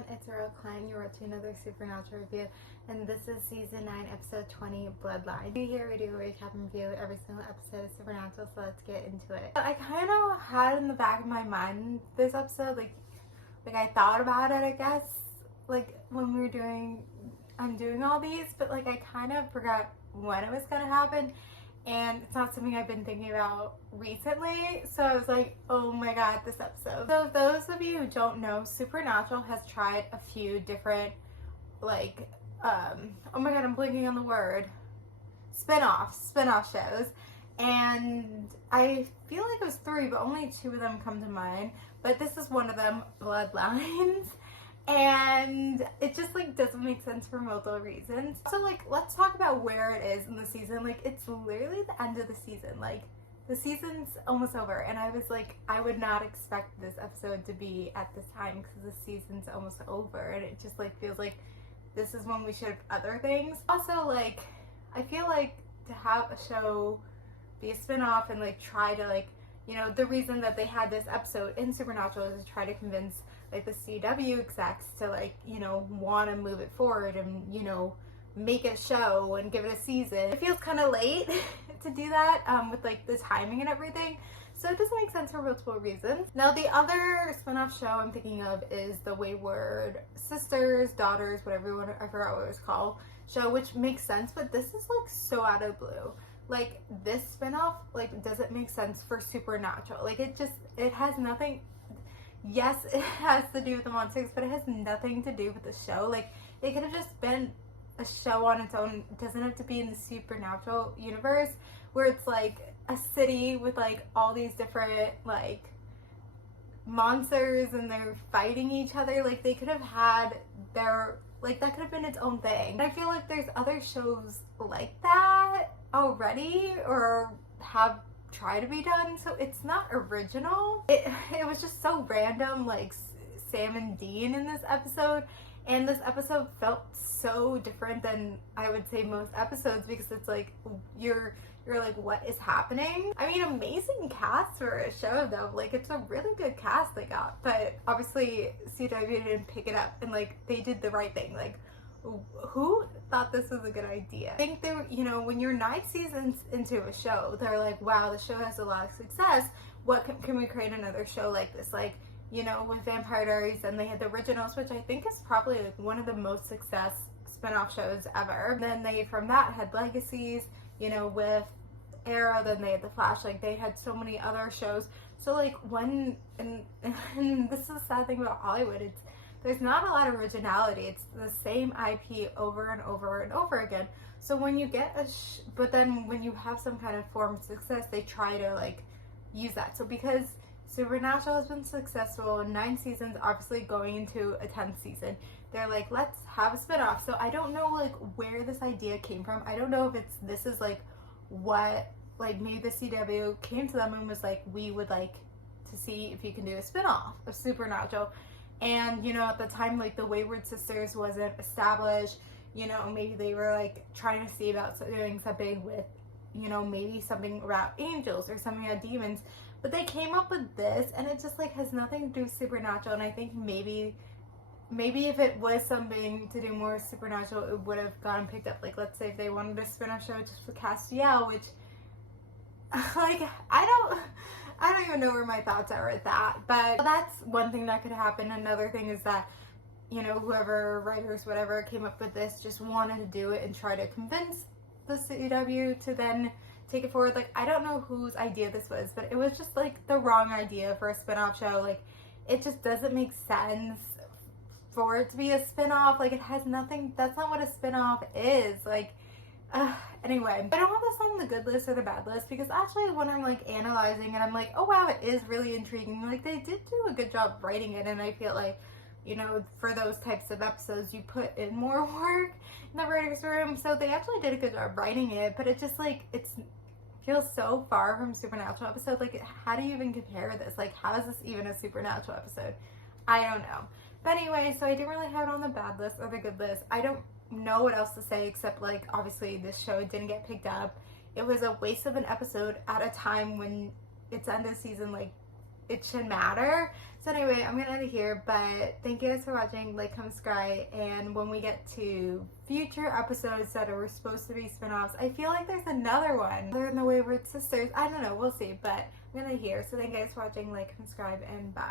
everyone, it's Aurora Klein. You're watching another Supernatural review, and this is season 9, episode 20, Bloodlines. Here we do a recap and review every single episode of Supernatural, so let's get into it. I kind of had in the back of my mind this episode, like I thought about it, I guess, like when we were doing all these, but like I kind of forgot when it was gonna happen. And it's not something I've been thinking about recently, so I was like, oh my god, this episode. So those of you who don't know, Supernatural has tried a few different, like, oh my god, I'm blanking on the word, spin-off shows, and I feel like it was 3, but only 2 of them come to mind, but this is one of them, Bloodlines. And it just like doesn't make sense for multiple reasons. So like, let's talk about where it is in the season. Like, it's literally the end of the season. Like, the season's almost over, and I was like, I would not expect this episode to be at this time because the season's almost over, and it just like feels like this is when we should have other things. Also, like, I feel like to have a show be a spin-off and like try to, like, you know, the reason that they had this episode in Supernatural is to try to convince like the CW execs to, like, you know, want to move it forward and, you know, make a show and give it a season. It feels kind of late to do that with like the timing and everything, so it doesn't make sense for multiple reasons. Now the other spin-off show I'm thinking of is the Wayward Sisters, Daughters, whatever you want to, I forgot what it was called, show, which makes sense, but this is like so out of the blue. Like, this spin-off like doesn't make sense for Supernatural. Like, it has nothing. Yes, it has to do with the monsters, but it has nothing to do with the show. Like, it could have just been a show on its own. It doesn't have to be in the Supernatural universe where it's like a city with like all these different like monsters and they're fighting each other. Like, they could have had their, like, that could have been its own thing. And I feel like there's other shows like that already or have try to be done, so it's not original. It was just so random, like Sam and Dean in this episode, and this episode felt so different than I would say most episodes, because it's like you're like, what is happening? I mean, amazing cast for a show though. Like, it's a really good cast they got, but obviously CW didn't pick it up, and like they did the right thing. Like, who thought this was a good idea? I think they were, you know, when you're 9 seasons into a show, they're like, wow, the show has a lot of success. What can we create another show like this? Like, you know, with Vampire Diaries, and they had the originals, which I think is probably like one of the most success spin-off shows ever. And then they, from that, had Legacies, you know, with Arrow, then they had The Flash. Like, they had so many other shows. So like, when, and this is the sad thing about Hollywood, there's not a lot of originality. It's the same IP over and over and over again. So when you get but then when you have some kind of form of success, they try to like use that. So because Supernatural has been successful in 9 seasons, obviously going into a 10th season, they're like, let's have a spinoff. So I don't know like where this idea came from. I don't know if this is like what, like maybe the CW came to them and was like, we would like to see if you can do a spinoff of Supernatural. And, you know, at the time, like, the Wayward Sisters wasn't established. You know, maybe they were, like, trying to see about doing something with, you know, maybe something about angels or something about demons. But they came up with this, and it just, like, has nothing to do with Supernatural. And I think maybe if it was something to do more with Supernatural, it would have gotten picked up. Like, let's say if they wanted a spin-off show just for Castiel, which, like, I don't even know where my thoughts are with that, but that's one thing that could happen. Another thing is that, you know, whoever, writers, whatever, came up with this just wanted to do it and try to convince the CW to then take it forward. Like, I don't know whose idea this was, but it was just like the wrong idea for a spin-off show. Like, it just doesn't make sense for it to be a spin-off. Like, it has nothing, that's not what a spin-off is. Like, anyway, I don't have this on the good list or the bad list, because actually when I'm like analyzing it, I'm like, oh wow, it is really intriguing. Like, they did do a good job writing it, and I feel like, you know, for those types of episodes, you put in more work in the writer's room, so they actually did a good job writing it, but it just like, it feels so far from Supernatural episode. Like, how do you even compare this? Like, how is this even a Supernatural episode? I don't know. But anyway, so I didn't really have it on the bad list or the good list. I don't know what else to say except, like, obviously this show didn't get picked up. It was a waste of an episode at a time when it's end of season. Like, it should matter. So anyway, I'm gonna end it here, but thank you guys for watching. Like, comment, subscribe, and when we get to future episodes that are supposed to be spin-offs, I feel like there's another one. They're in the Wayward Sisters. I don't know, we'll see, but I'm gonna hear. So thank you guys for watching. Like, subscribe, and bye.